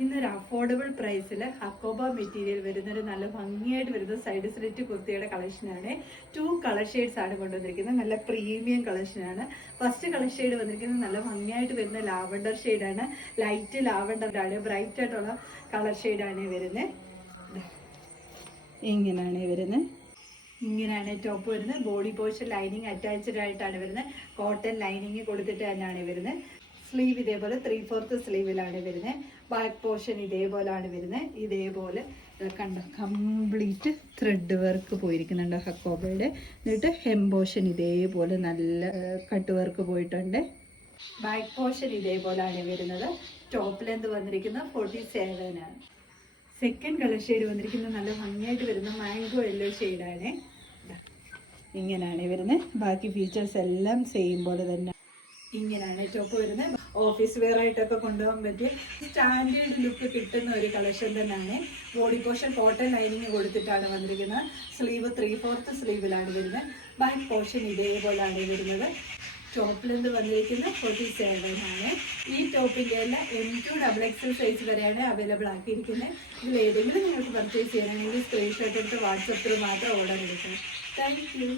ഇന്നൊരു അഫോർഡബിൾ പ്രൈസിൽ ഹക്കോബ മെറ്റീരിയൽ വരുന്നൊരു നല്ല ഭംഗിയായിട്ട് വരുന്ന സൈഡ് സ്ലിറ്റ് കുർത്തിയുടെ കളക്ഷനാണ്. 2 കളർ ഷെയ്ഡ്സ് ആണ് കൊണ്ടുവന്നിരിക്കുന്നത്. നല്ല പ്രീമിയം കളക്ഷനാണ്. ഫസ്റ്റ് കളർ ഷെയ്ഡ് വന്നിരിക്കുന്നത് നല്ല ഭംഗിയായിട്ട് വരുന്ന ലാവണ്ടർ ഷെയ്ഡാണ്. ലൈറ്റ് ലാവണ്ടർ ആണ്. ബ്രൈറ്റ് ആയിട്ടുള്ള കളർ ഷെയ്ഡാണ് വരുന്നത്. ഇങ്ങനെയാണ് വരുന്നത്. ഇങ്ങനെയാണ് ടോപ്പ് വരുന്നത്. ബോഡി പോർഷൻ ലൈനിങ് അറ്റാച്ച്ഡ് ആയിട്ടാണ് വരുന്നത്. കോട്ടൺ ലൈനിങ് കൊടുത്തിട്ട് തന്നെയാണ് വരുന്നത്. സ്ലീവ് ഇതേപോലെ 3/4 സ്ലീവിലാണ് വരുന്നത്. ബാക്ക് പോർഷൻ ഇതേപോലെയാണ് വരുന്നത്. ഇതേപോലെ കണ്ടോ, കംപ്ലീറ്റ് ത്രെഡ് വർക്ക് പോയിരിക്കുന്നുണ്ട് ഹക്കോബയുടെ. എന്നിട്ട് ഹെം പോർഷൻ ഇതേപോലെ നല്ല കട്ട് വർക്ക് പോയിട്ടുണ്ട്. ബാക്ക് പോർഷൻ ഇതേപോലെയാണ് വരുന്നത്. ടോപ്പ് ലെന്ത് വന്നിരിക്കുന്നത് 47 ആണ്. സെക്കൻഡ് കളർ ഷെയ്ഡ് വന്നിരിക്കുന്നത് നല്ല ഭംഗിയായിട്ട് വരുന്ന മാംഗോ യെല്ലോ ഷെയ്ഡാണ്. ഇങ്ങനെയാണ് വരുന്നത്. ബാക്കി ഫീച്ചേഴ്സ് എല്ലാം സെയിം പോലെ തന്നെ. ഇങ്ങനെയാണ് ടോപ്പ് വരുന്നത്. ഓഫീസ് വെയർ ആയിട്ടൊക്കെ കൊണ്ടുപോകാൻ പറ്റിയ സ്റ്റാൻഡേർഡ് ലുക്ക് കിട്ടുന്ന ഒരു കളക്ഷൻ തന്നെയാണ്. ബോഡി പോർഷൻ കോട്ടൺ ലൈനിങ് കൊടുത്തിട്ടാണ് വന്നിരിക്കുന്നത്. സ്ലീവ് 3/4 സ്ലീവിലാണ് വരുന്നത്. ബാക്ക് പോർഷൻ ഇതേപോലെയാണ് വരുന്നത്. ടോപ്പ് ലെന്ത് വന്നിരിക്കുന്നത് 47 ആണ്. ഈ ടോപ്പിൻ്റെ എല്ലാം M2 XXL സൈസ് വരെയാണ് അവൈലബിൾ ആക്കിയിരിക്കുന്നത്. ഇതിൽ ഏതെങ്കിലും നിങ്ങൾക്ക് പർച്ചേസ് ചെയ്യാനാണെങ്കിൽ സ്ക്രീൻഷോട്ട് എടുത്ത് വാട്സപ്പിൽ മാത്രം ഓർഡർ എടുക്കണം. Thank you.